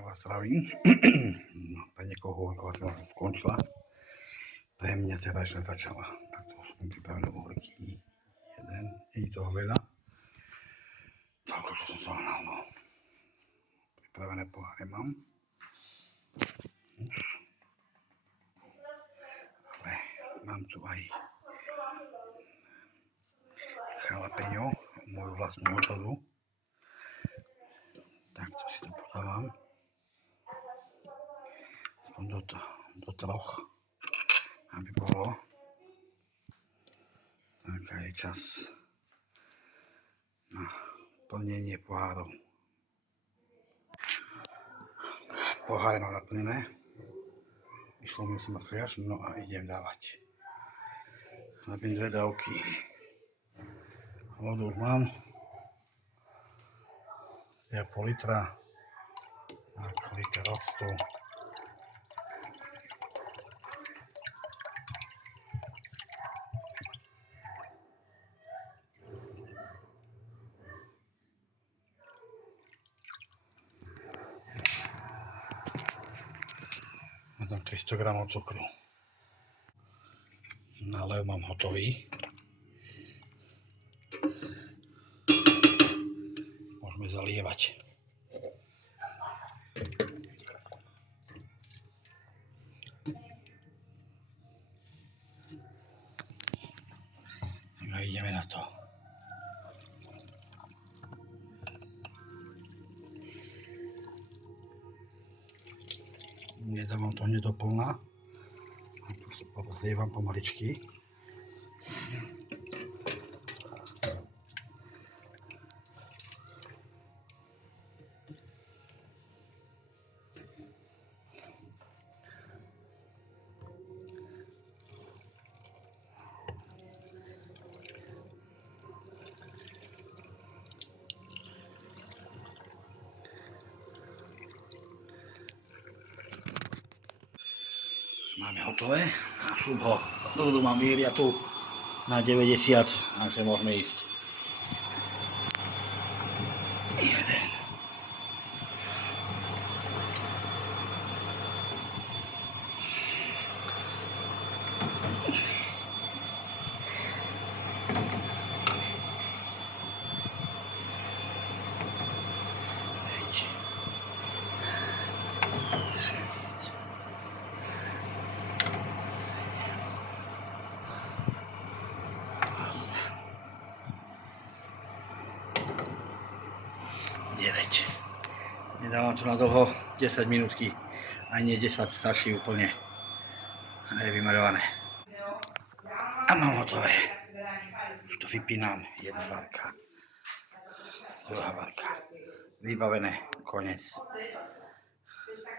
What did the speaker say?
Ja vás zdravím. No, pre niekoho hovorková cena skončila. Pre mňa teda ešte začala. Takto som pripravené uhlíky. Jeden, nie je toho veľa. Toľko, čo som sa hnal, no. Pripravené poháre mám. Ale mám tu aj jalapeňo, moju vlastnú odrodu. Takto si to podávam. Aspoň do troch, aby bolo. Tak je čas na plnenie pohárov. Poháre mám naplnené. Išlo mi som na sviaž, no a idem dávať. Robím 2 dávky. Vodu už mám. 3,5 litra. Tak, liter octu. A tam 300 gramov cukru. Nálev mám hotový. Môžeme zalievať. A ideme na to. Nedávam to hneď do plna. Rozlievam pomaličky. Máme hotové a šup ho. Dodu mám vyhriatu na 90, takže môžeme ísť. Jeden. Nedávam to na dlho, 10 minútky, aj nie 10, starší úplne. A je vymaľované. A mám hotové. Už to vypínam, 1 várka, 2 várka. Vybavené, konec.